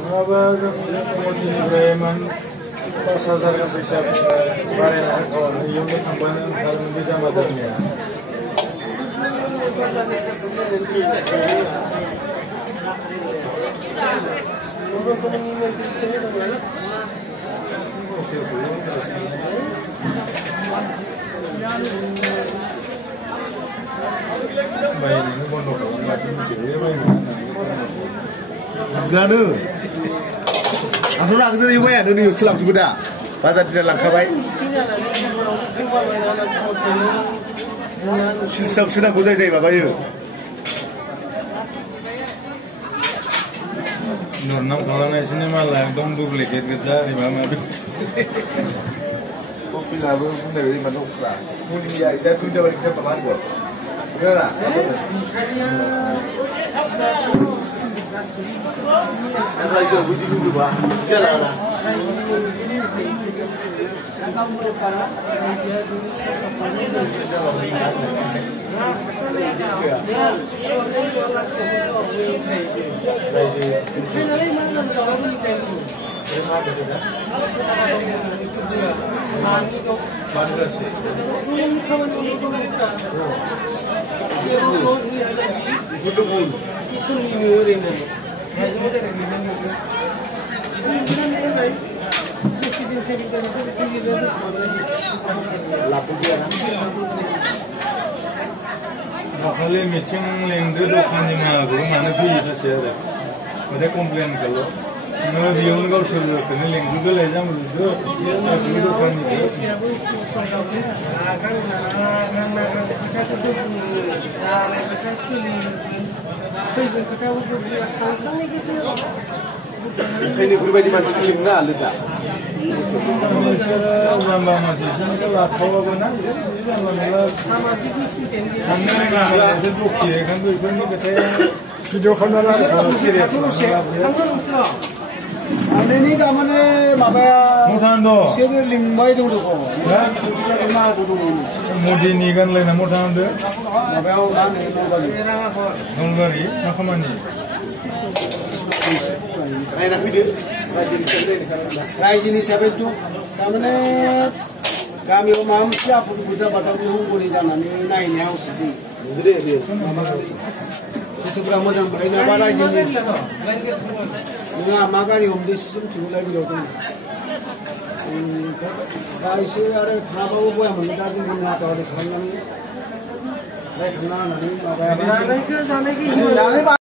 नङाबा जों कमिटिनिफ्राय 5,000 गाहाम फैसा बारायना होखाबानो इयावनो थांबानो ओंखारोमोन बे जामा दोननाया। बायनायखौ बन्द' खालामबासो मिथियो बायनाय गानो आंथ' लांजोबो बायानो नै सोलाबजोबो दा बाजारनिफ्राय लांखाबाय सिस्टाम सोनांगौ जायो माबायो नरनाम खालामनायसोनो मालाय एकदम डुप्लिकेट गोजा ओरैबा माबि कपिलाबो बुंनाय बायदि माने उफ्रा मुलिया दा दुइटाबारि खिथा माबा होनगौ गरा रायजो बुद्धि बुंदोंबा जाला दाखालि मिथिं लेंदो दखाननि मालाखौ मानो फैयो सासे आरो ओमफ्राय कमप्लेन खालाम नोङो बेयावनो गावसोरखौनो लेंजोबदोलाय जामोजोबदो गासैबो दखाननिखौ ओंखायनो बेफोरबायदि मानसिखौ लिंना लोदा बिसोरो जाम्बा मानसिसो लाथावाबो ना जानला मोनला साननो रोङासो दखियो ओंखायनो बेफोरनि खोथाया भिडिअ खालामना आंनि दामाने माबाया बिसोरो लिंबाय दं दङ मदिनि गानलायना मथा होनदो माबायाव मा होनो नलबारि मा खामानि नायना फैदो रायजोनि हिसाबैथ' थारमाने गामियाव माबा मोनसे आफद जाबाथाय हंगनि जानानै नायनायाव जुदि गोसोफोरा मोजां मोननायनाबा रायजोनि नोंहा मा गारि हमदैसिम थिगलाय बेयाव दङ दा एसे आरो थाङाबाबो बया मोनो दा जों माथावरि खालामनानै रायखांना होनानै माबाया